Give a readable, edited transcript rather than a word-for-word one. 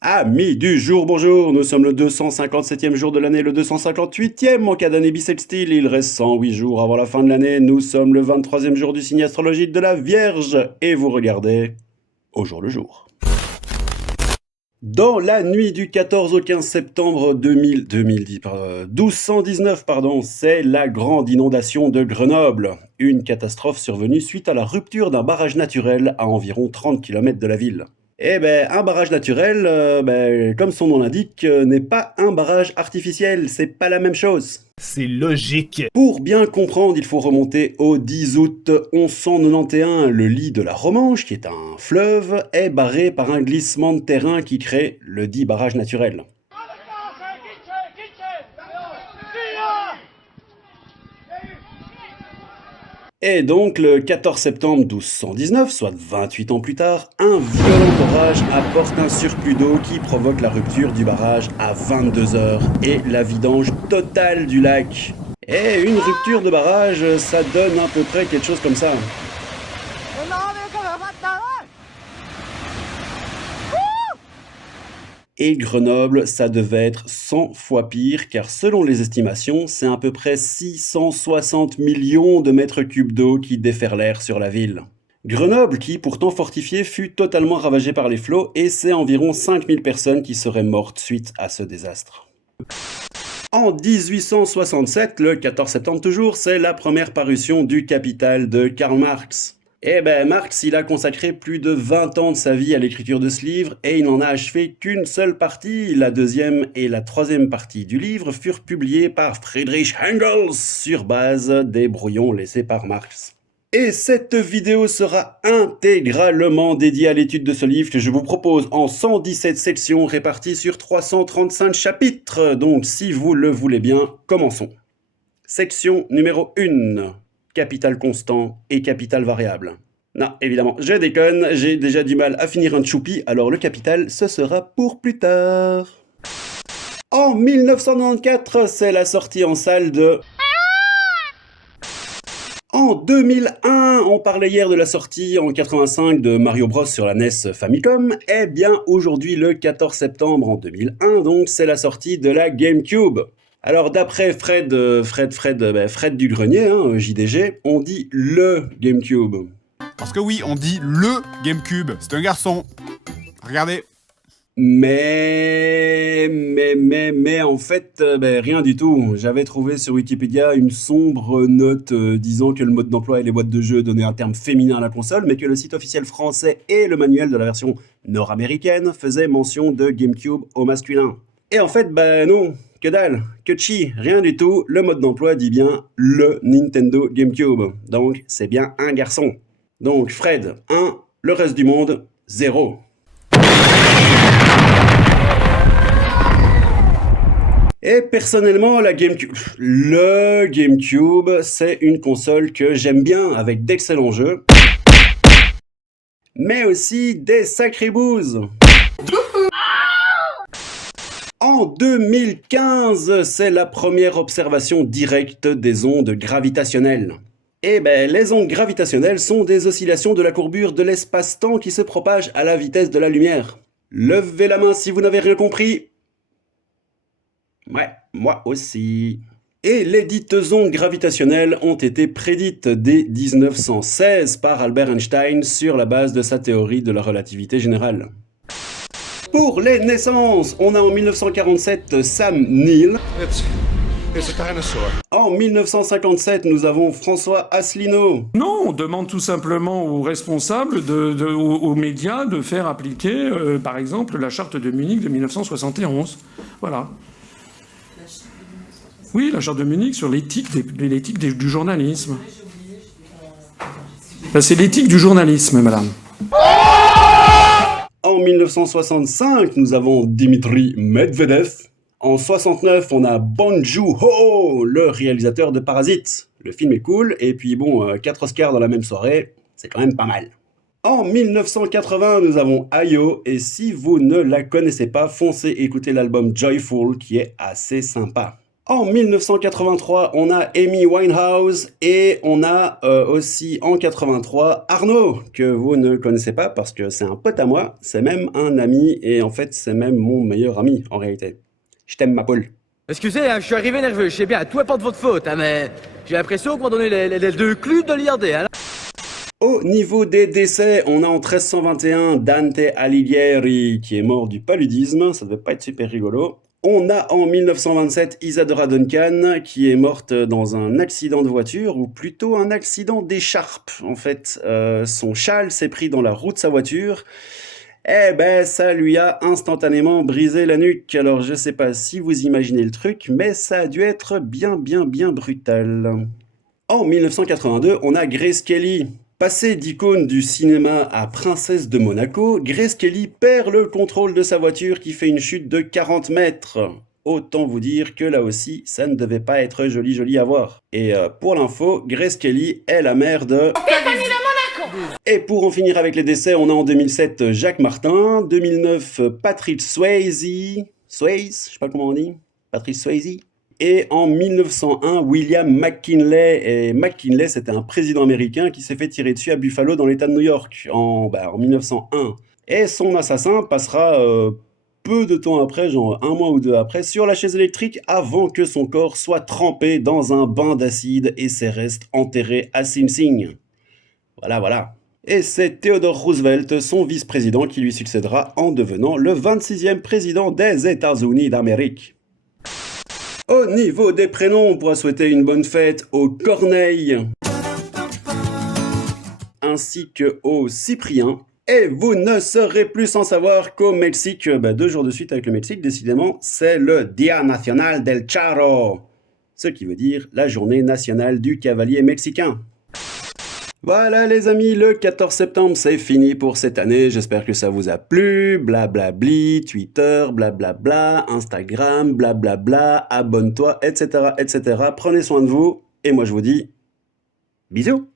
Amis du jour, bonjour, nous sommes le 257e jour de l'année, le 258e en cas d'année bissextile, il reste 108 jours avant la fin de l'année, nous sommes le 23e jour du signe astrologique de la Vierge, et vous regardez au jour le jour. Dans la nuit du 14 au 15 septembre 1219, c'est la grande inondation de Grenoble, une catastrophe survenue suite à la rupture d'un barrage naturel à environ 30 km de la ville. Eh ben, un barrage naturel, comme son nom l'indique, n'est pas un barrage artificiel, c'est pas la même chose. C'est logique. Pour bien comprendre, il faut remonter au 10 août 1191. Le lit de la Romanche, qui est un fleuve, est barré par un glissement de terrain qui crée le dit barrage naturel. Et donc, le 14 septembre 1219, soit 28 ans plus tard, un violent orage apporte un surplus d'eau qui provoque la rupture du barrage à 22 heures et la vidange totale du lac. Et une rupture de barrage, ça donne à peu près quelque chose comme ça. Et Grenoble, ça devait être 100 fois pire, car selon les estimations, c'est à peu près 660 millions de mètres cubes d'eau qui déferlèrent sur la ville. Grenoble, qui pourtant fortifiée, fut totalement ravagée par les flots, et c'est environ 5000 personnes qui seraient mortes suite à ce désastre. En 1867, le 14 septembre toujours, c'est la première parution du Capital de Karl Marx. Eh ben, Marx, il a consacré plus de 20 ans de sa vie à l'écriture de ce livre et il n'en a achevé qu'une seule partie. La deuxième et la troisième partie du livre furent publiées par Friedrich Engels sur base des brouillons laissés par Marx. Et cette vidéo sera intégralement dédiée à l'étude de ce livre que je vous propose en 117 sections réparties sur 335 chapitres. Donc, si vous le voulez bien, commençons. Section numéro 1. Capital constant et capital variable. Non, évidemment, je déconne, j'ai déjà du mal à finir un choupi, alors le capital, ce sera pour plus tard. En 1994, c'est la sortie en salle de... En 2001, on parlait hier de la sortie en 85 de Mario Bros sur la NES Famicom. Eh bien, aujourd'hui, le 14 septembre en 2001, donc, c'est la sortie de la GameCube. Alors d'après Fred du Grenier, JDG, on dit le GameCube. Parce que oui, on dit le GameCube, c'est un garçon. Regardez. Mais en fait, rien du tout. J'avais trouvé sur Wikipédia une sombre note disant que le mode d'emploi et les boîtes de jeux donnaient un terme féminin à la console, mais que le site officiel français et le manuel de la version nord-américaine faisaient mention de GameCube au masculin. Et en fait, non, que dalle, que chi, rien du tout, le mode d'emploi dit bien le Nintendo GameCube. Donc, c'est bien un garçon. Donc, Fred, 1, le reste du monde, 0. Et personnellement, le GameCube, c'est une console que j'aime bien, avec d'excellents jeux, mais aussi des sacrés bouses. En 2015, c'est la première observation directe des ondes gravitationnelles. Eh ben, les ondes gravitationnelles sont des oscillations de la courbure de l'espace-temps qui se propagent à la vitesse de la lumière. Levez la main si vous n'avez rien compris. Ouais, moi aussi. Et les dites ondes gravitationnelles ont été prédites dès 1916 par Albert Einstein sur la base de sa théorie de la relativité générale. Pour les naissances, on a en 1947 Sam Neill. It's a dinosaur. En 1957, nous avons François Asselineau. Non, on demande tout simplement aux responsables, aux médias, de faire appliquer, par exemple, la charte de Munich de 1971. Voilà. Oui, la charte de Munich sur l'éthique du journalisme. C'est l'éthique du journalisme, madame. En 1965, nous avons Dimitri Medvedev. En 69, on a Bong Joon-ho, le réalisateur de Parasite. Le film est cool, et puis 4 Oscars dans la même soirée, c'est quand même pas mal. En 1980, nous avons Ayo, et si vous ne la connaissez pas, foncez écouter l'album Joyful, qui est assez sympa. En 1983, on a Amy Winehouse et on a aussi en 83 Arnaud, que vous ne connaissez pas parce que c'est un pote à moi, c'est même un ami et en fait c'est même mon meilleur ami en réalité. Je t'aime ma poule. Excusez, hein, je suis arrivé nerveux, je sais bien, tout est pas de votre faute, hein, mais j'ai l'impression qu'on m'a donné les deux clous de l'IRD. Hein. Au niveau des décès, on a en 1321 Dante Alighieri qui est mort du paludisme, ça devait pas être super rigolo. On a en 1927 Isadora Duncan qui est morte dans un accident de voiture, ou plutôt un accident d'écharpe. En fait, son châle s'est pris dans la roue de sa voiture. Eh ben, ça lui a instantanément brisé la nuque. Alors, je sais pas si vous imaginez le truc, mais ça a dû être bien brutal. En 1982, on a Grace Kelly. Passée d'icône du cinéma à princesse de Monaco, Grace Kelly perd le contrôle de sa voiture qui fait une chute de 40 mètres. Autant vous dire que là aussi, ça ne devait pas être joli à voir. Et pour l'info, Grace Kelly est la mère de... Stéphanie de Monaco. Et pour en finir avec les décès, on a en 2007 Jacques Martin, 2009 Patrick Swayze, je sais pas comment on dit, Patrick Swayze. Et en 1901, William McKinley. Et McKinley, c'était un président américain qui s'est fait tirer dessus à Buffalo dans l'état de New York en 1901. Et son assassin passera peu de temps après, genre un mois ou deux après, sur la chaise électrique avant que son corps soit trempé dans un bain d'acide et ses restes enterrés à Sing Sing. Voilà. Et c'est Theodore Roosevelt, son vice-président, qui lui succédera en devenant le 26e président des États-Unis d'Amérique. Au niveau des prénoms, on pourra souhaiter une bonne fête au Corneille, ainsi que au Cyprien. Et vous ne serez plus sans savoir qu'au Mexique, 2 jours de suite avec le Mexique, décidément, c'est le Día Nacional del Charro, ce qui veut dire la journée nationale du cavalier mexicain. Voilà les amis, le 14 septembre c'est fini pour cette année, j'espère que ça vous a plu, blablabli, Twitter, blablabla, Instagram, blablabla, abonne-toi, etc. Prenez soin de vous, et moi je vous dis bisous.